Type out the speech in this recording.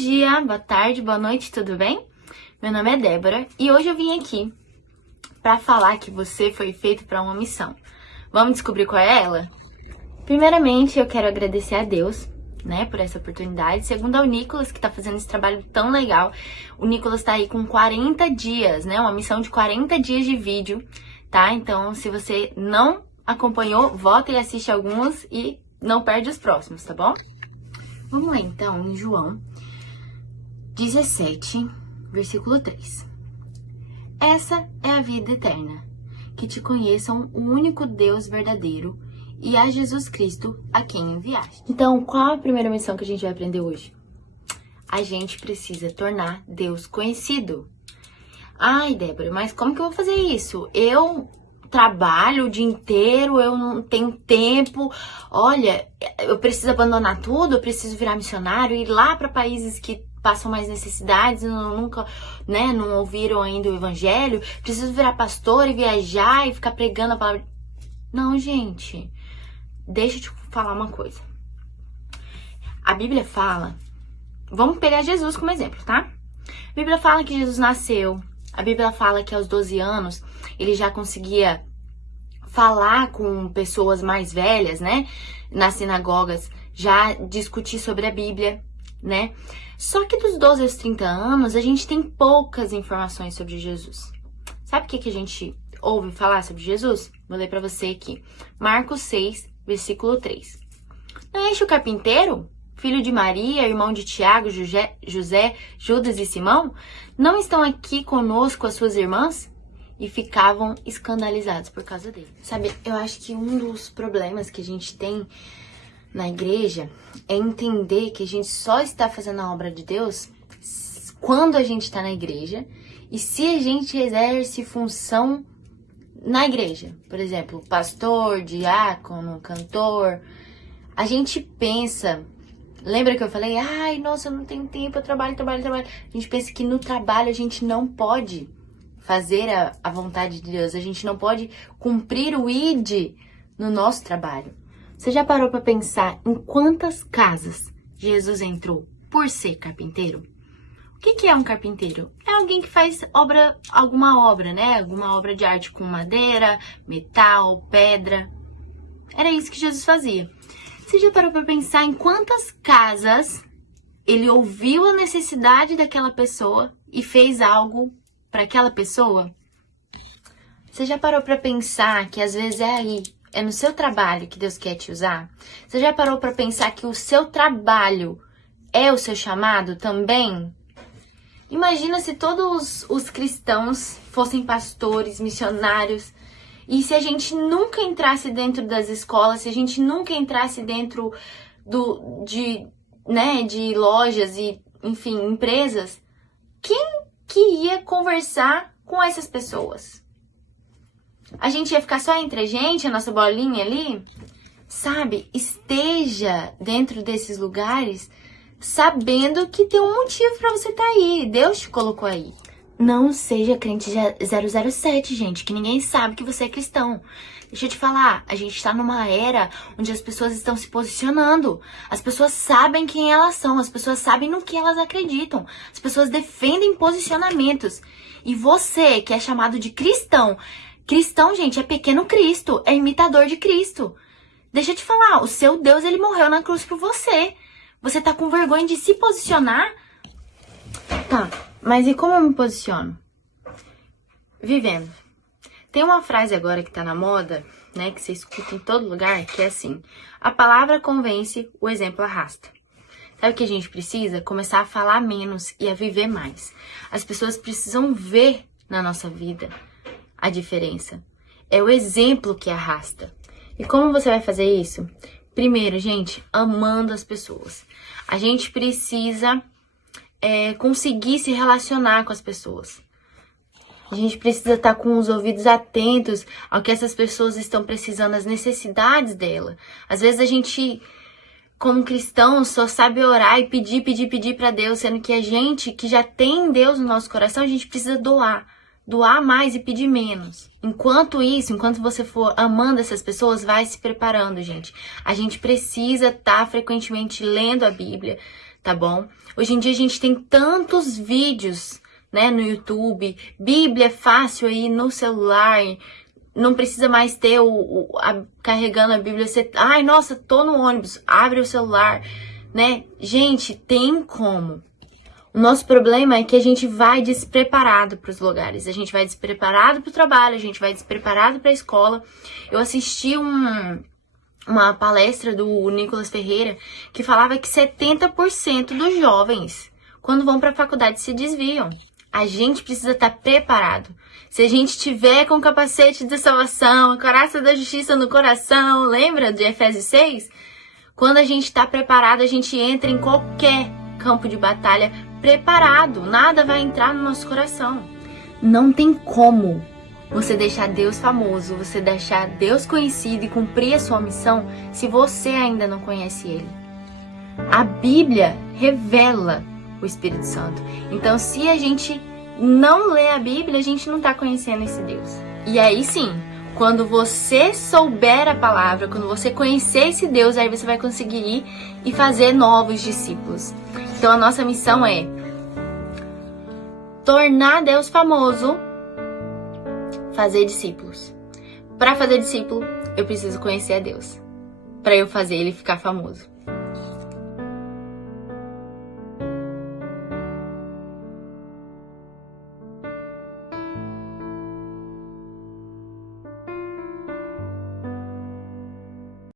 dia, boa tarde, boa noite, tudo bem? Meu nome é Débora e hoje eu vim aqui para falar que você foi feito para uma missão. Vamos descobrir qual é ela? Primeiramente, eu quero agradecer a Deus, por essa oportunidade. Segundo, ao Nicolas, que tá fazendo esse trabalho tão legal. O Nicolas tá aí com 40 dias, uma missão de 40 dias de vídeo, tá? Então, se você não acompanhou, volta e assiste alguns e não perde os próximos, tá bom? Vamos lá, então, em João 17, versículo 3. Essa é a vida eterna, que te conheçam o único Deus verdadeiro e a Jesus Cristo a quem enviaste. Então, qual a primeira missão que a gente vai aprender hoje? A gente precisa tornar Deus conhecido. Ai, Débora, mas como que eu vou fazer isso? Eu trabalho o dia inteiro, eu não tenho tempo. Olha, eu preciso abandonar tudo, eu preciso virar missionário, ir lá para países que passam mais necessidades, nunca, não ouviram ainda o evangelho. Preciso virar pastor e viajar e ficar pregando a palavra. Não, gente. Deixa eu te falar uma coisa. A Bíblia fala... Vamos pegar Jesus como exemplo, tá? A Bíblia fala que Jesus nasceu. A Bíblia fala que aos 12 anos ele já conseguia falar com pessoas mais velhas, nas sinagogas, já discutir sobre a Bíblia, Só que dos 12 aos 30 anos, a gente tem poucas informações sobre Jesus. Sabe o que a gente ouve falar sobre Jesus? Vou ler pra você aqui. Marcos 6, versículo 3. Não é este o carpinteiro, filho de Maria, irmão de Tiago, José, Judas e Simão? Não estão aqui conosco as suas irmãs? E ficavam escandalizados por causa dele. Sabe, eu acho que um dos problemas que a gente tem na igreja é entender que a gente só está fazendo a obra de Deus quando a gente está na igreja e se a gente exerce função na igreja. Por exemplo, pastor, diácono, cantor. A gente pensa... Lembra que eu falei? Ai, nossa, eu não tenho tempo, eu trabalho. A gente pensa que no trabalho a gente não pode fazer a vontade de Deus. A gente não pode cumprir o ID no nosso trabalho. Você já parou para pensar em quantas casas Jesus entrou por ser carpinteiro? O que é um carpinteiro? É alguém que faz alguma obra, Alguma obra de arte com madeira, metal, pedra. Era isso que Jesus fazia. Você já parou para pensar em quantas casas ele ouviu a necessidade daquela pessoa e fez algo para aquela pessoa? Você já parou para pensar que às vezes é no seu trabalho que Deus quer te usar? Você já parou para pensar que o seu trabalho é o seu chamado também? Imagina se todos os cristãos fossem pastores, missionários. E se a gente nunca entrasse dentro das escolas, se a gente nunca entrasse dentro de lojas e, enfim, empresas, quem que ia conversar com essas pessoas? A gente ia ficar só entre a gente, a nossa bolinha ali? Sabe, esteja dentro desses lugares sabendo que tem um motivo pra você estar aí. Deus te colocou aí. Não seja crente 007, gente, que ninguém sabe que você é cristão. Deixa eu te falar, a gente tá numa era onde as pessoas estão se posicionando. As pessoas sabem quem elas são, as pessoas sabem no que elas acreditam. As pessoas defendem posicionamentos. E você, que é chamado de cristão, gente, é pequeno Cristo, é imitador de Cristo. Deixa eu te falar, o seu Deus, ele morreu na cruz por você. Você tá com vergonha de se posicionar? Tá. Mas e como eu me posiciono? Vivendo. Tem uma frase agora que tá na moda, que você escuta em todo lugar, que é assim: a palavra convence, o exemplo arrasta. Sabe o que a gente precisa? Começar a falar menos e a viver mais. As pessoas precisam ver na nossa vida a diferença. É o exemplo que arrasta. E como você vai fazer isso? Primeiro, gente, amando as pessoas. A gente precisa... conseguir se relacionar com as pessoas. A gente precisa estar com os ouvidos atentos ao que essas pessoas estão precisando, as necessidades dela. Às vezes a gente, como cristão, só sabe orar e pedir para Deus, sendo que a gente que já tem Deus no nosso coração, a gente precisa doar mais e pedir menos. Enquanto você for amando essas pessoas, vai se preparando, gente. A gente precisa estar frequentemente lendo a Bíblia, tá bom? Hoje em dia a gente tem tantos vídeos, né, no YouTube, Bíblia é fácil aí no celular, não precisa mais ter carregando a Bíblia, ai, nossa, tô no ônibus, abre o celular, né? Gente, tem como. O nosso problema é que a gente vai despreparado para os lugares, a gente vai despreparado para o trabalho, a gente vai despreparado para a escola. Eu assisti uma palestra do Nicolas Ferreira que falava que 70% dos jovens, quando vão para a faculdade, se desviam. A gente precisa estar preparado. Se a gente tiver com o capacete da salvação, a coraça da justiça no coração, lembra de Efésios 6? Quando a gente está preparado, a gente entra em qualquer campo de batalha preparado. Nada vai entrar no nosso coração. Não tem como você deixar Deus famoso, você deixar Deus conhecido e cumprir a sua missão se você ainda não conhece Ele. A Bíblia revela o Espírito Santo. Então, se a gente não lê a Bíblia, a gente não está conhecendo esse Deus. E aí sim, quando você souber a palavra, quando você conhecer esse Deus, aí você vai conseguir ir e fazer novos discípulos. Então, a nossa missão é tornar Deus famoso, fazer discípulos. Para fazer discípulo, eu preciso conhecer a Deus, para eu fazer ele ficar famoso.